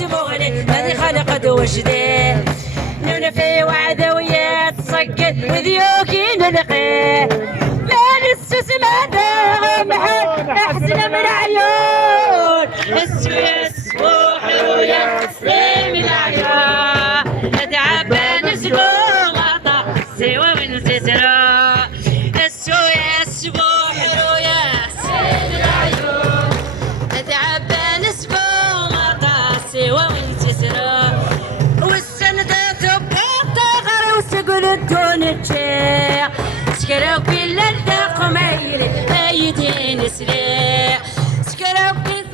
مغلي هذه خلقت وجدي نون في وعدويات سكت ذيوكي نلقي ما للسوس ما داغم احسن من عيون السويس وحلو يا من عيون نتعبى نسلو غطا سوا من زيترا السويس وحلو يا من عيون نتعبى نسلو غطا سوا من زيترا تونتشيع سكروا كل الدقميل ايدين سريع سكروا كل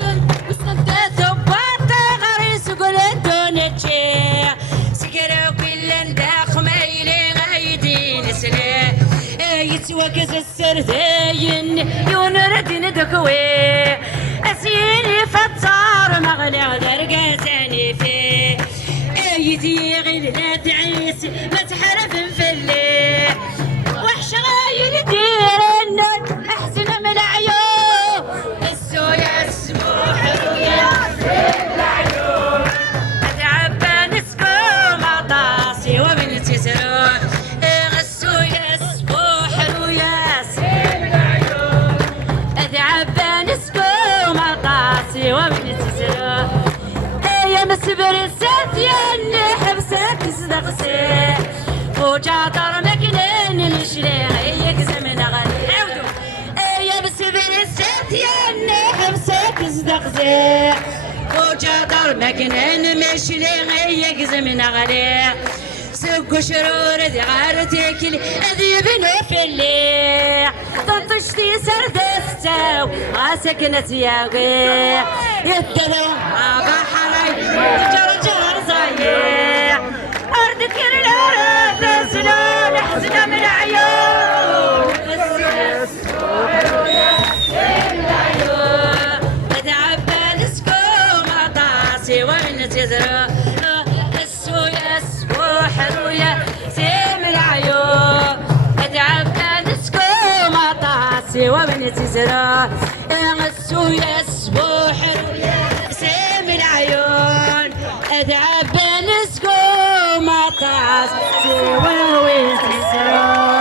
وسنتاتو باطا غريس قول تونتشيع سكروا كل الدقميل ايدين سريع يتسوى كز السردين يونردين دكوي اسيني فتصار مغلع درقازاني فيه ايدي غير لا تعيس ما تحرف في الليل وحش غاير ديرن احسن من عيون السويا السموح يا العيون اتعبى نسكو مطاسي ومن تسرون السويا السموح ويا العيون اتعبى نسكو مطاسي ومن تسرون يا مسبرسات يا حبسك صدقسي وجاطر مكنين نشري يكزم نغني عودو يا مسبرسات يا حبسك صدقسي وجاطر مكنين نشري يكزم نغني سوق شرور ذي غارتك ذي بنو في الليل طنطشتي سردستو غاسكنت ياغي يدلو بحري جرجر صايع أرضك العرب سنون حزن من عيون السيس العيون أتعبى نسكو مطاسي ومن تزرع السويس وحرويا سيم العيون أتعبى نسكو مطاسي ومن تزرع السويس وحرويا سيم العيون أتعبى نسكو مطاسي ومن تزرع